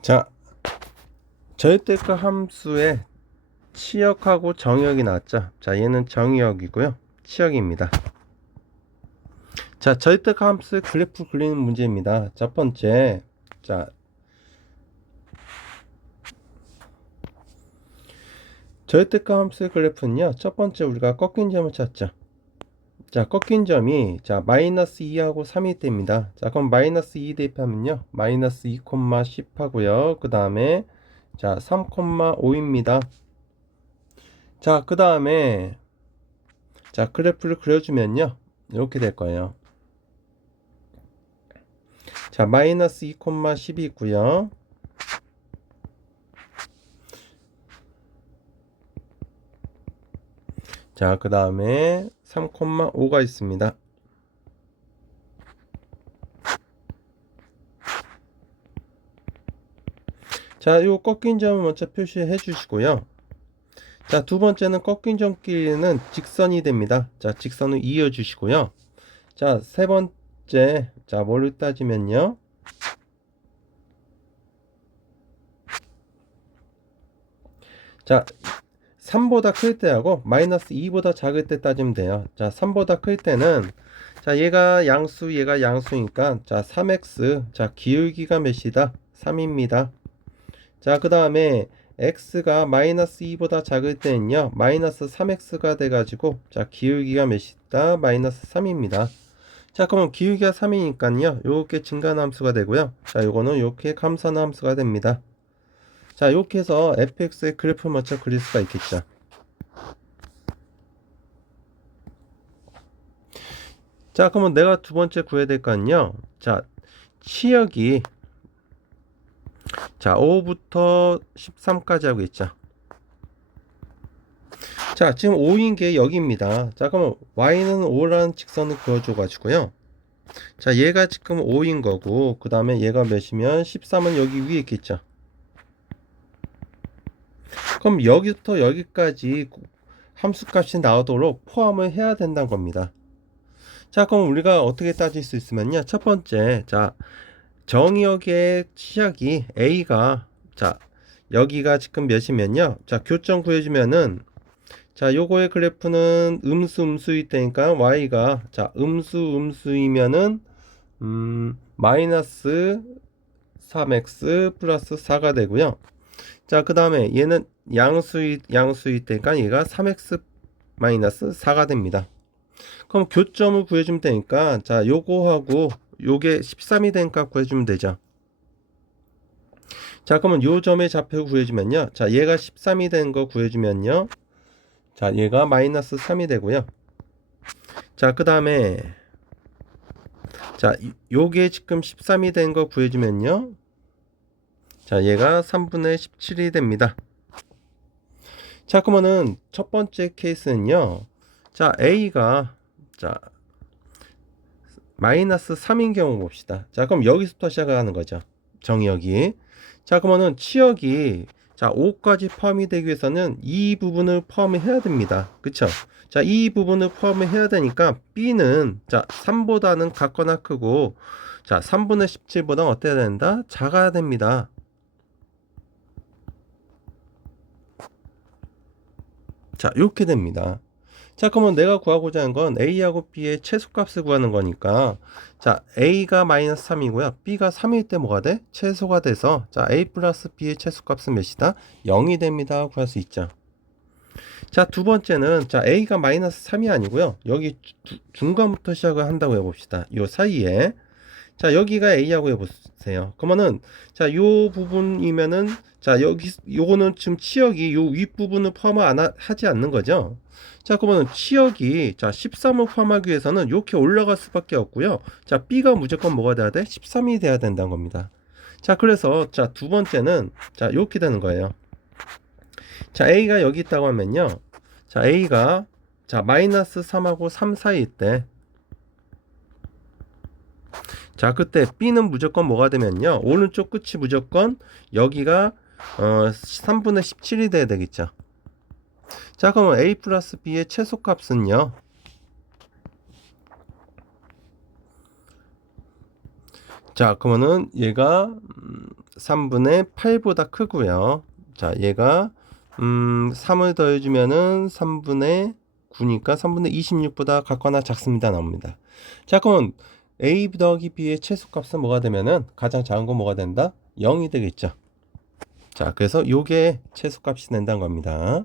자, 절대값 함수의 치역하고 정역이 나왔죠. 자, 얘는 정역이고요. 치역입니다. 자, 절대값 함수의 그래프 그리는 문제입니다. 첫 번째, 자, 절대값 함수의 그래프는요. 첫 번째 우리가 꺾인 점을 찾죠. 자, 꺾인 점이 자 마이너스 2하고 3이 됩니다. 자, 그럼 마이너스 2 대입하면요. 마이너스 2,10 하고요. 그 다음에 자 3,5입니다. 자, 그 다음에 자 그래프를 그려주면요. 이렇게 될 거예요. 자, 마이너스 2,10이 있고요. 자, 그 다음에 3,5가 있습니다. 자, 요 꺾인 점을 먼저 표시해 주시고요. 자, 두 번째는 꺾인 점끼리는 직선이 됩니다. 자, 직선을 이어 주시고요. 자, 세 번째, 자, 뭐를 따지면요. 자, 3보다 클 때하고 마이너스 2보다 작을 때 따지면 돼요. 자, 3보다 클 때는 자, 얘가 양수, 얘가 양수니까 자, 3x. 자, 기울기가 몇이다? 3입니다. 자, 그 다음에 x가 마이너스 2보다 작을 때는요. 마이너스 3x가 돼 가지고 자, 기울기가 몇이다? 마이너스 3입니다. 자, 그러면 기울기가 3이니까요. 요렇게 증가한 함수가 되고요. 자, 요거는 요렇게 감소한 함수가 됩니다. 자, 이렇게 해서 fx의 그래프 맞춰 그릴 수가 있겠죠. 자, 그러면 내가 두 번째 구해야 될 거는요. 자, 치역이 자, 5부터 13까지 하고 있죠. 자, 지금 5인 게 여기입니다. 자, 그러면 y는 5라는 직선을 그어줘 가지고요. 자, 얘가 지금 5인 거고, 그 다음에 얘가 몇이면 13은 여기 위에 있겠죠. 그럼 여기부터 여기까지 함수값이 나오도록 포함을 해야 된다는 겁니다. 자, 그럼 우리가 어떻게 따질 수 있으면요. 첫 번째, 자, 정의역의 시작이 A가, 자, 여기가 지금 몇이면요. 자, 교점 구해주면은, 자, 요거의 그래프는 음수, 음수일 때니까 Y가, 자, 음수, 음수이면은, 음, 마이너스 3x 플러스 4가 되고요. 자, 그 다음에 얘는 양수이, 양수일 때니까 얘가 3x 마이너스 4가 됩니다. 그럼 교점을 구해주면 되니까, 자, 요거하고 요게 13이 되니까 구해주면 되죠. 자, 그러면 요 점의 좌표 구해주면요. 자, 얘가 13이 된 거 구해주면요. 자, 얘가 마이너스 3이 되고요. 자, 그 다음에, 자, 요게 지금 13이 된 거 구해주면요. 자, 얘가 3분의 17이 됩니다. 자, 그러면은 첫 번째 케이스는요. 자, A가 자 마이너스 3인 경우 봅시다. 자, 그럼 여기서부터 시작하는 거죠. 정의역이. 자, 그러면은 치역이 자, 5까지 포함이 되기 위해서는 이 부분을 포함을 해야 됩니다. 그쵸? 자, 이 부분을 포함을 해야 되니까 B는 자, 3보다는 같거나 크고 자, 3분의 17보다 어때야 된다? 작아야 됩니다. 자, 이렇게 됩니다. 자, 그러면 내가 구하고자 하는 건 A하고 B의 최소값을 구하는 거니까 자, A가 마이너스 3이고요. B가 3일 때 뭐가 돼? 최소가 돼서 자, A 플러스 B의 최소값은 몇이다? 0이 됩니다. 구할 수 있죠. 자, 두 번째는 자, A가 마이너스 3이 아니고요. 여기 주, 중간부터 시작을 한다고 해봅시다. 요 사이에 자, 여기가 A하고 해보세요. 그러면은, 자, 요 부분이면은, 자, 여기, 요거는 지금 치역이 요 윗부분을 포함을 안 하, 하지 않는 거죠. 자, 그러면은 치역이, 자, 13을 포함하기 위해서는 이렇게 올라갈 수밖에 없고요. 자, B가 무조건 뭐가 돼야 돼? 13이 돼야 된다는 겁니다. 자, 그래서, 자, 두 번째는, 자, 이렇게 되는 거예요. 자, A가 여기 있다고 하면요. 자, A가, 자, 마이너스 3하고 3 사이일 때, 자, 그때 B는 무조건 뭐가 되면요. 오른쪽 끝이 무조건 여기가 어, 3분의 17이 돼야 되겠죠. 자, 그러면 A 플러스 B의 최소값은요. 자, 그러면은 얘가 음, 3분의 8보다 크고요. 자, 얘가 음, 3을 더해주면은 3분의 9니까 3분의 26보다 같거나 작습니다. 나옵니다. 자, 그럼 a 더하기 b의 최소값은 뭐가 되면은 가장 작은 건 뭐가 된다? 0이 되겠죠. 자, 그래서 요게 최소값이 된다는 겁니다.